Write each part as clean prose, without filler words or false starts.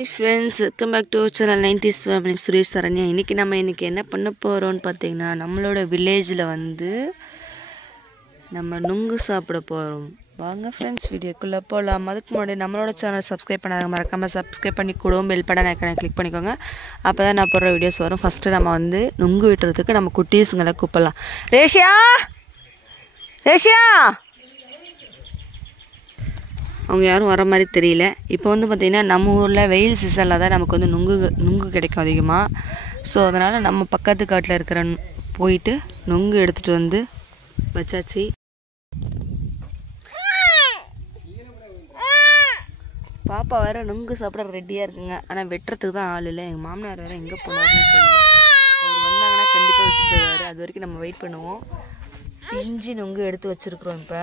Hi friends, welcome back to channel 90s family Suresh Saranya. இன்னைக்கு நம்ம என்ன பண்ண போறோம்னு பாத்தீங்கன்னா நம்மளோட வில்லேஜ்ல நம்ம நுங்கு சாப்பிட போறோம். வாங்க ஃப்ரெண்ட்ஸ் வீடியோக்குள்ள போலாம். அதுக்கு முன்னாடி நம்மளோட சேனல் சப்ஸ்கிரைப் பண்ணாதவங்க மறக்காம சப்ஸ்கிரைப் பண்ணி கூட பெல் பட்டன் ஐகானை கிளிக் பண்ணிக்கோங்க. அப்பதான் நான் போடுற வீடியோஸ் வரும். ஃபர்ஸ்ட் நம்ம நுங்கு வெட்டுறதுக்கு நம்ம குட்டீஸ்ங்களை கூப்பிடலாம். ரேஷியா ரேஷியா அவங்க யாரும் வர மாதிரி தெரியல. இப்போ பார்த்திங்கன்னா நம்ம ஊரில் வெயில் சீசனில் தான் நமக்கு நுங்கு கிடைக்கும் அதிகமாக. ஸோ அதனால் நம்ம பக்கத்து காட்டில் இருக்கிற போயிட்டு நுங்கு எடுத்துகிட்டு வச்சாச்சு. பாப்பா வேறு நுங்கு சாப்பிட ரெடியாக இருக்குங்க. ஆனால் வெட்டுறதுக்கு தான் ஆள் இல்லை. எங்கள் மாமனார் வேறு எங்கே போனாருன்னு தெரியல. அவர் வந்தாங்கன்னா கண்டிப்பாக வச்சுட்டு வருவார். அது வரைக்கும் நம்ம வெயிட் பண்ணுவோம். பிஞ்சு நுங்கு எடுத்து வச்சுருக்குறோம். இப்போ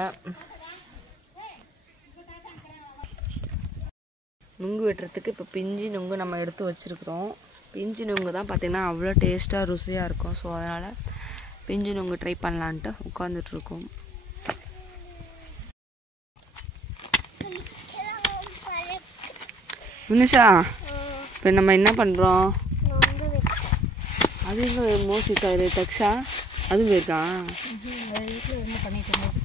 நுங்கு வெட்டுறதுக்கு இப்போ பிஞ்சு நுங்கு நம்ம எடுத்து வச்சுருக்குறோம். பிஞ்சு நுங்கு தான் பார்த்திங்கன்னா அவ்வளோ டேஸ்ட்டாக ருசியாக இருக்கும். ஸோ அதனால் பிஞ்சு நுங்கு ட்ரை பண்ணலான்ட்டு உட்காந்துட்ருக்கோம். மினிஷா இப்போ நம்ம என்ன பண்ணுறோம்? அது இன்னும் மோஸ்ட்லி கயிறு தக்ஷா அதுவும் போயிருக்கா. என்ன பண்ணிட்டு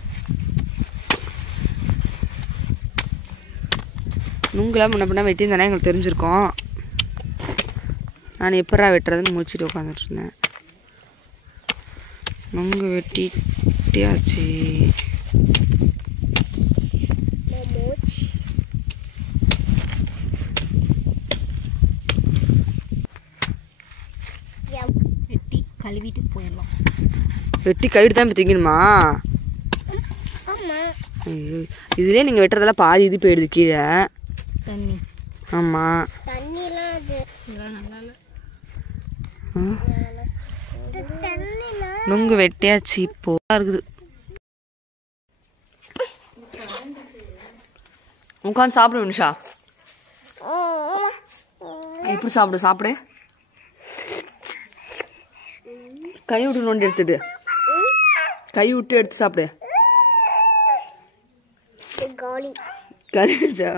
நுங்கெல்லாம் முன்ன பின்னா வெட்டியிருந்தானே எங்களுக்கு தெரிஞ்சிருக்கோம். நான் எப்படா வெட்டுறதுன்னு முடிச்சுட்டு உட்காந்துட்ருந்தேன். நுங்கு வெட்டியாச்சு. வெட்டி கழுவிட்டு போயிடலாம். வெட்டி கழுவிட்டு தான் இப்போ திங்கணுமா? ஐயோ இதுலேயே நீங்கள் வெட்டுறதெல்லாம் பாதி இது போயிடுது கீழே. தண்ணி ஆமாம் நுங்கு வெட்டியாச்சு. இப்போ இருக்குது உட்காந்து சாப்பிடு நிஷா. எப்படி சாப்பிடு கை விட்டு நோண்டி எடுத்துட்டு கை விட்டு எடுத்து சாப்பிடு. கறி அடிச்சா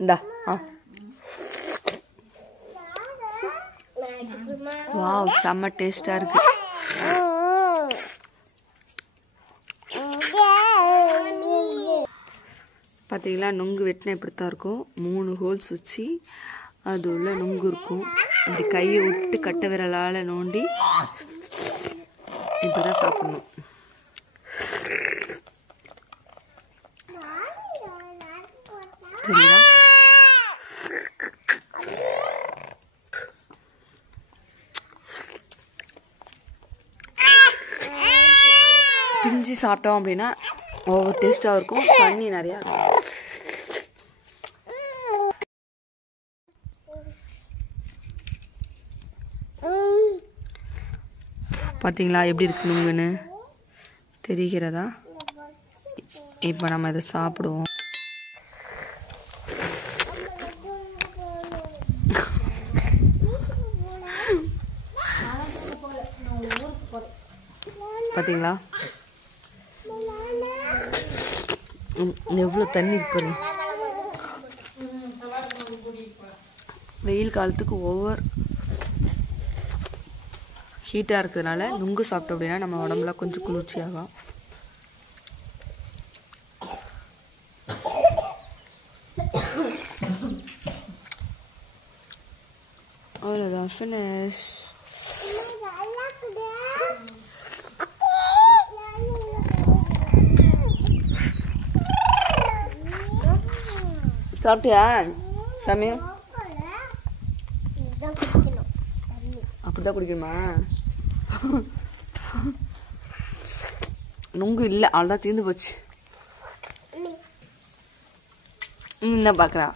இந்தா. வாவ் செம்ம டேஸ்டா இருக்கு. பார்த்தீங்களா நுங்கு வெட்டினா இப்படித்தான் இருக்கும். 3 ஹோல்ஸ் வச்சு அது உள்ள நுங்கு இருக்கும். இப்படி கையை விட்டு கட்டை விரலால் நோண்டி இப்படிதான் சாப்பிடணும். தெரியுதா? பிஞ்சு சாப்பிட்டோம் அப்படின்னா ஒவ்வொரு டேஸ்டாக இருக்கும். தண்ணி நிறையா இருக்கும். பார்த்தீங்களா எப்படி இருக்கு நுங்குன்னு தெரிகிறதா? இப்போ நம்ம இதை சாப்பிடுவோம். பார்த்தீங்களா எவ்வளோ தண்ணி இருக்கு. வெயில் காலத்துக்கு ஓவர் ஹீட்டாக இருக்கிறதுனால நுங்கு சாப்பிட்டோம் அப்படின்னா நம்ம உடம்புல கொஞ்சம் குளிர்ச்சியாகும். அவ்வளோதான் ஃபினிஷ். சாப்பிட்டியா சாமி? அப்படிதான் குடிக்கணுமா? நுங்கு இல்லை அவ்வளோதான் தீர்ந்து போச்சு. என்ன பார்க்குறா?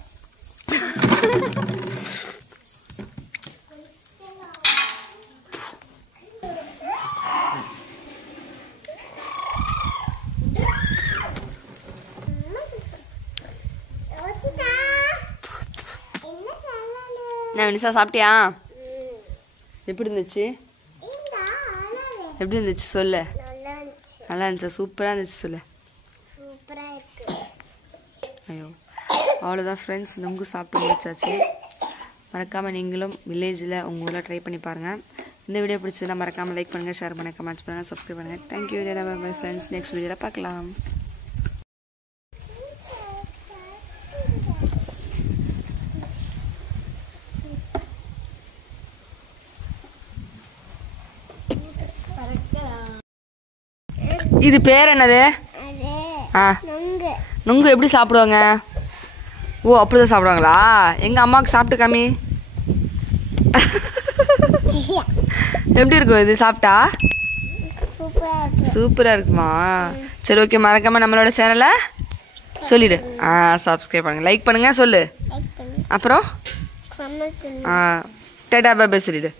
நான் நிஷா சாப்பிட்டியா? எப்படி இருந்துச்சு? எப்படி இருந்துச்சு சொல்லு. நல்லா இருந்துச்சு. சூப்பராக இருந்துச்சு சொல்லு. ஐயோ அவ்வளோதான் ஃப்ரெண்ட்ஸ், நுங்கு சாப்பிட்டு முடிச்சாச்சு. மறக்காமல் நீங்களும் வில்லேஜில் உங்கள் ஊரில் ட்ரை பண்ணி பாருங்கள். இந்த வீடியோ பிடிச்சதுன்னா மறக்காமல் லைக் பண்ணுங்கள், ஷேர் பண்ணுங்கள், கமெண்ட்ஸ் பண்ணுங்கள், சப்ஸ்கிரைப் பண்ணுங்கள். Thank you bye friends. நெக்ஸ்ட் வீடியோவில் பார்க்கலாம். இது பேர் என்னது? நுங்கு எப்படி சாப்பிடுவாங்க? ஓ அப்படிதான் சாப்பிடுவாங்களா? எங்கள் அம்மாவுக்கு சாப்பிட்டு காமி. எப்படி இருக்கும் இது சாப்பிட்டா? சூப்பராக இருக்குமா? சரி ஓகே, மறக்காமல் நம்மளோட சேனலை சொல்லிவிடு. சப்ஸ்கிரைப் பண்ணுங்க, லைக் பண்ணுங்க சொல்லு. அப்புறம் டாடா பாய் பாய் சொல்லிவிடு.